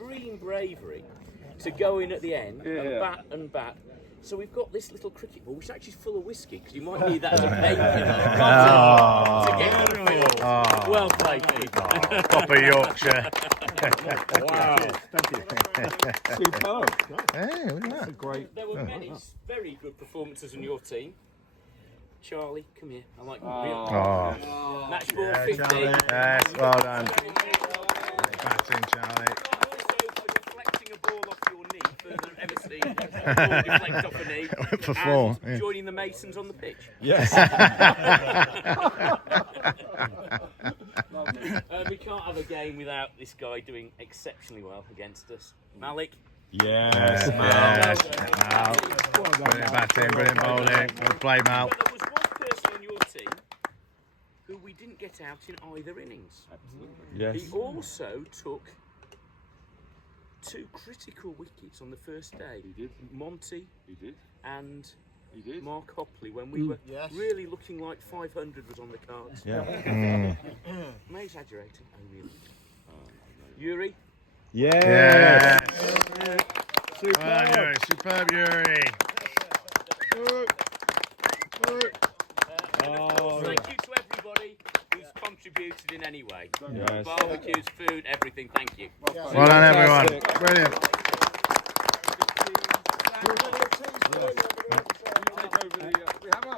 extreme bravery to go in at the end and bat. So we've got this little cricket ball, which is actually full of whiskey, because you might need that as a painkiller. To get well played, Pete. Proper Yorkshire. Wow. Thank you. Superb. Hey, look at that. Great. There were many very good performances on your team. Charlie, come here. I like match ball 50. Charlie. Yes, well done. Batting, Charlie. Also, deflecting a ball off your knee, further than ever seen. A ball deflect off a knee. Perform. And joining the Masons on the pitch. Yes. We can't have a game without this guy doing exceptionally well against us. Malik. Yes. Mal. Brilliant batting, brilliant bowling. Well played, Mal. But there was one person on your team who we didn't get out in either innings. Absolutely. Yes. He also took 2 critical wickets on the first day. He did. Monty. He did. And He did. Mark Hopley, when we were really looking like 500 was on the cards. Yeah. Am I exaggerating? Oh, really? Yuri? Yes. Superb. Well, Yuri. Superb, Yuri. Thank you to everybody who's contributed in any way. Yes. Barbecues, food, everything. Thank you. Well done, everyone. Brilliant.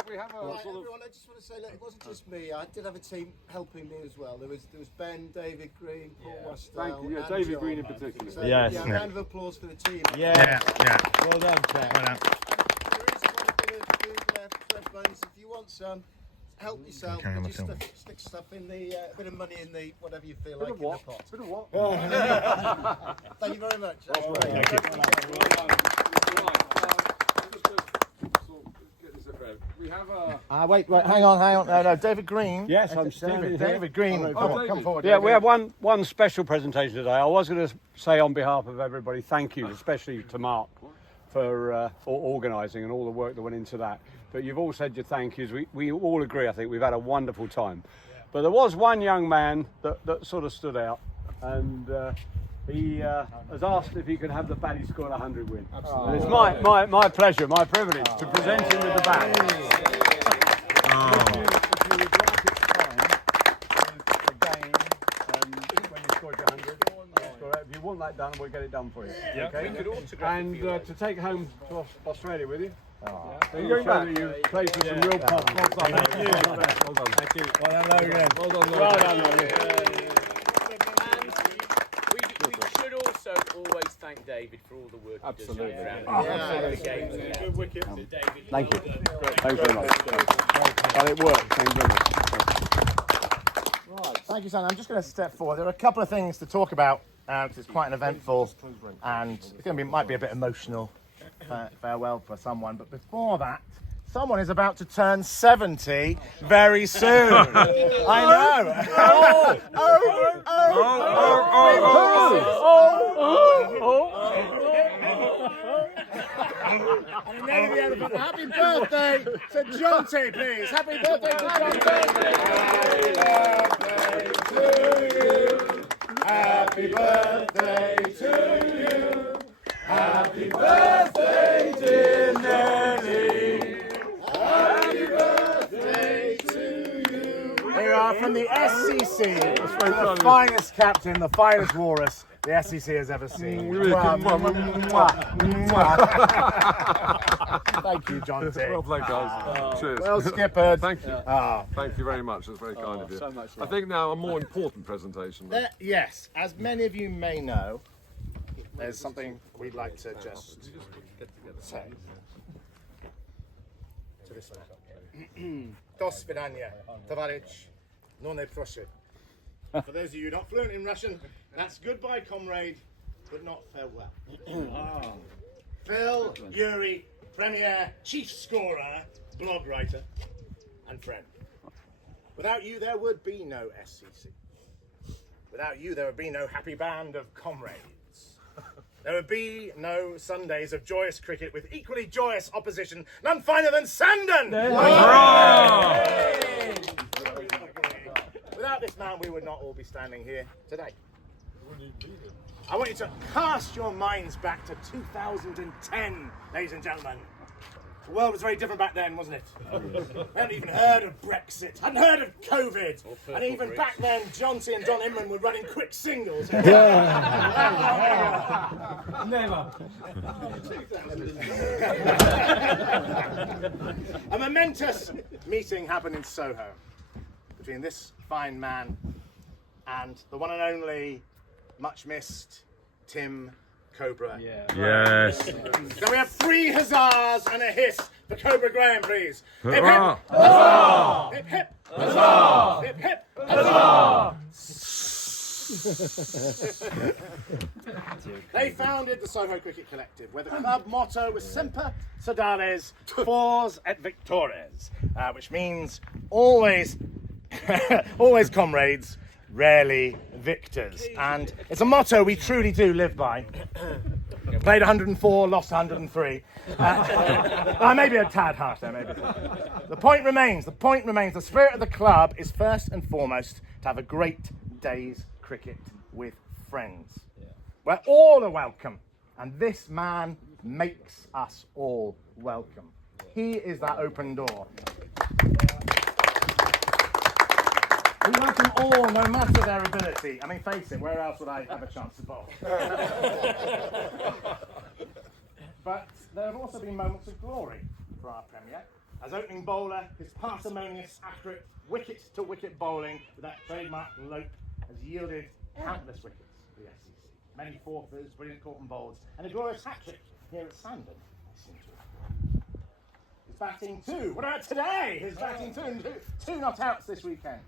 We have a sort of. Everyone, I just want to say, look, it wasn't just me. I did have a team helping me as well. There was Ben, David Green, Paul Westall. Thank you. Yeah, and David John. Green in particular. So, Yes. Yeah, a round of applause for the team. Yeah. Well done, Kat. Well done. There is quite a bit of food left for everybody. So if you want some, help yourself. Carry on Just the film. stick stuff in the bit of money in the whatever you feel Bit like of in what? the pot. Bit of what? Thank you very much. Thank you. Thank you. Well done. Get this around. We have a. Wait, hang on. No, David Green. Yes, I'm standing here. David Green. Oh, Come David. forward. Yeah, we have one special presentation today. I was going to say on behalf of everybody, thank you, especially to Mark for organising and all the work that went into that. But you've all said your thank yous. We all agree, I think, we've had a wonderful time. But there was one young man that sort of stood out, and he has asked if he could have the Paddy Score 100 win. And it's my pleasure, my privilege to present him with the bat. If you would like it time, again, when you scored your 100, If you want that done, we'll get it done for you. Yeah. Okay? We could autograph it And for you. to take home to Australia with you. So you're going back. You played for some real pop. Well done. Thank you. Well done. Thank you. Well done, Logan. Well done. Well done. And we should also always thank David for all the work he does Absolutely. around the games. Good wicket. David, Thank you. Thanks very much. Well, it worked. Thank you very much. Right, thank you, Sandon. I'm just going to step forward. There are a couple of things to talk about because it's quite an eventful and it's going to be might be a bit emotional farewell for someone. But before that, someone is about to turn 70 very soon. I know. And then the elephant. Happy birthday to Jonty, please. Happy birthday to Jonty. Happy birthday to you. Happy birthday, dear Nelly. Happy birthday to you. Here we are from the SCC, the finest captain, the finest walrus the SCC has ever seen. Thank you, Jonty. Well played, guys. Cheers. Well skippered. Thank you. Thank you very much. That's very kind of you. so much I think now a more important presentation. Yes, as many of you may know, there's something we'd like to just say. To this one. Do svidania, tovarich, no ne proszę. For those of you not fluent in Russian, that's goodbye, comrade, but not farewell. Phil, Yuri, Premier, Chief Scorer, blog writer, and friend. Without you, there would be no SCC. Without you, there would be no happy band of comrades. There would be no Sundays of joyous cricket with equally joyous opposition, none finer than Sandon! Without this man, we would not all be standing here today. I want you to cast your minds back to 2010, ladies and gentlemen. The world was very different back then, wasn't it? I hadn't even heard of Brexit, hadn't heard of COVID, and even back then, John C. and Don Inman were running quick singles. Never. A momentous meeting happened in Soho between this fine man and the one and only, much missed Tim Cobra. Yes. So we have 3 huzzahs and a hiss for Cobra Graham, please. Hip hip! Hurrah! Huzzah! Hip hip! Huzzah! Hip hip! Huzzah! They founded the Soho Cricket Collective, where the club motto was Semper Sodales, Fors et Victores, which means always, always comrades, rarely victors. And it's a motto we truly do live by. Played 104, lost 103. Maybe a tad harsh there, maybe. The point remains, the spirit of the club is first and foremost to have a great day's cricket with friends. Where all are welcome, and this man makes us all welcome. He is that open door. We welcome all, no matter their ability. I mean, face it, where else would I have a chance to bowl? But there have also been moments of glory for our Premier. As opening bowler, his parsimonious, accurate, wicket-to-wicket bowling with that trademark lope has yielded countless wickets for the SCC. Many fourthers, brilliant caught and bowls, and a glorious hat-trick here at Sandon, I seem to have. His batting too. What about today? His batting too, and two not outs this weekend.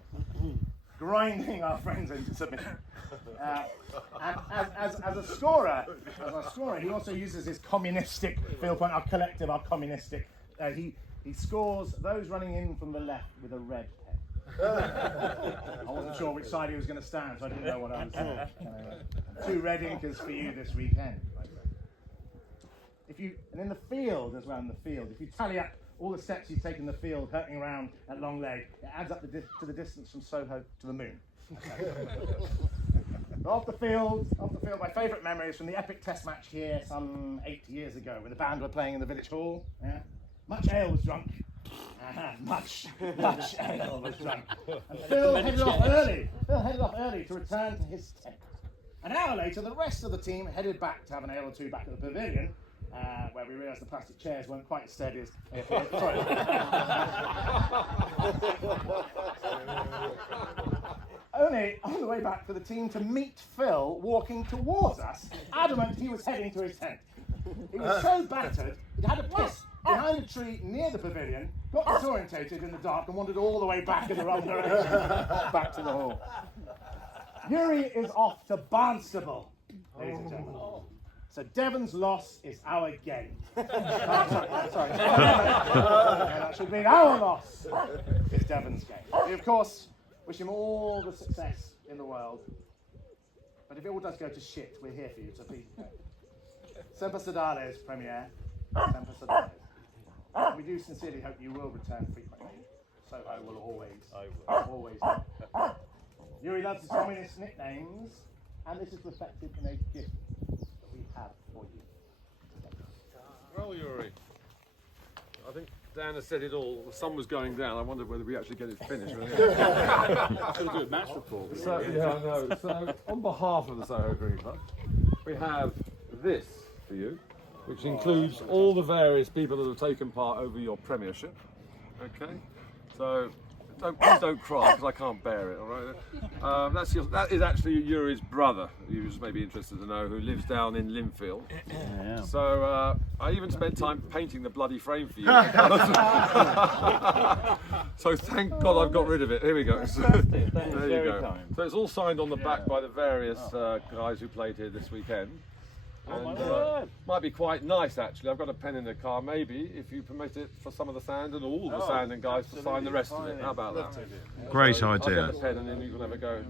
Grinding our friends into submission. And as a scorer, he also uses his communistic field point, our collective, our communistic. He scores those running in from the left with a red pen. I wasn't sure which side he was going to stand, so I didn't know what I was saying. 2 red inkers for you this weekend. And in the field as well, if you tally up all the steps he's taken in the field, hurting around at long leg, it adds up to the distance from Soho to the moon. Off the field, my favourite memory is from the epic test match here some 8 years ago when the band were playing in the village hall. Yeah. Much ale was drunk. Much ale was drunk. And Phil headed off early to return to his tent. An hour later, the rest of the team headed back to have an ale or two back at the pavilion, where we realised the plastic chairs weren't quite as steady as they appeared. Sorry. Only on the way back for the team to meet Phil walking towards us, adamant he was heading to his tent. He was so battered, he'd had a piss behind a tree near the pavilion, got disorientated in the dark and wandered all the way back in the wrong direction, back to the hall. Yuri is off to Barnstable, ladies and gentlemen. So Devon's loss is our gain. Sorry. That should mean our loss is Devon's gain. We, of course, wish him all the success in the world. But if it all does go to shit, we're here for you, so please. Semper Sodales, Premier. Semper Sodales. We do sincerely hope you will return frequently. So I will always. Yuri loves his communist nicknames, and this is reflected in a gift that we have for you. Well, Yuri, I think Dan has said it all. The sun was going down. I wondered whether we actually get it finished. Should do a match report. So, yeah, I know. So, on behalf of the Soho Green Club, we have this for you, which includes all the various people that have taken part over your premiership. Okay, so please don't cry because I can't bear it. All right, that is actually Yuri's brother. You just may be interested to know, who lives down in Linfield. Yeah. So I even spent time painting the bloody frame for you. So thank God I've got rid of it. Here we go. So, there you go. So it's all signed on the back by the various guys who played here this weekend. And, might be quite nice actually. I've got a pen in the car, maybe if you permit it, for some of the Sandon or all the Sandon guys to sign the rest of it. How about that? Great I'll idea. get a pen and then you can have a go.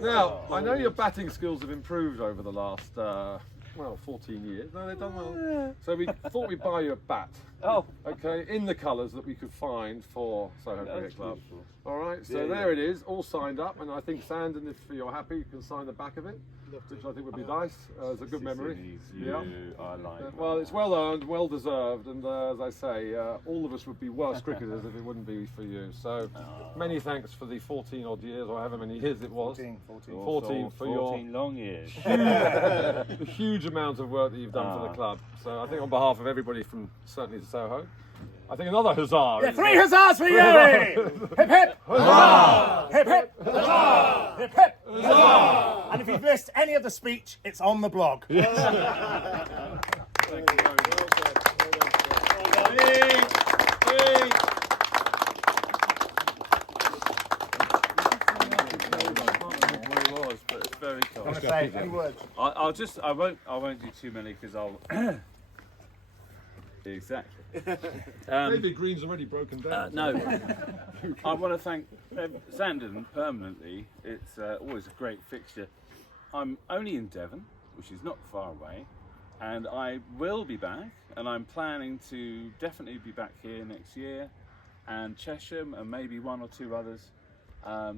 Now, I know your batting skills have improved over the last 14 years. No, they've done well. So we thought we'd buy you a bat. Oh. Okay, in the colours that we could find for Soho Cricket Club. All right, so there it is, all signed up, and I think Sandon, if you're happy, you can sign the back of it. which I think would be nice as a good memory. Yeah. I like. Well, it's well earned, well deserved, and as I say, all of us would be worse cricketers if it wouldn't be for you. So, many thanks for the 14 odd years, or however many years it was. 14 for your 14 long years. the huge amount of work that you've done for the club. So I think on behalf of everybody from certainly to Soho, I think another huzzah. Yeah, 3 huzzahs for Yuri! Hip hip! Huzzah! Hip hip! Huzzah! Hip hip! Huzzah! And if you've missed any of the speech, it's on the blog. Thank you very Was, but it's very cool. Want to say any words? I won't do too many because I'll. Exactly. David Green's already broken down. No, I want to thank Sandon permanently. It's always a great fixture. I'm only in Devon, which is not far away, and I will be back, and I'm planning to definitely be back here next year, and Chesham, and maybe 1 or 2 others.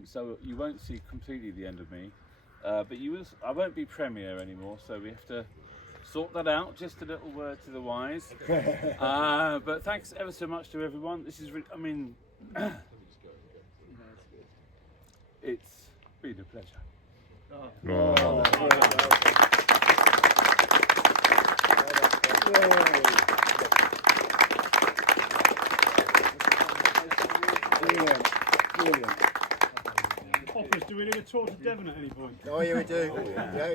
So you won't see completely the end of me, but you will. I won't be Premier anymore, so we have to sort that out. Just a little word to the wise. But thanks ever so much to everyone. This is, I mean, it's been a pleasure. Poppers, do we need a tour to Devon at any point? Oh, yeah, we do. Yeah.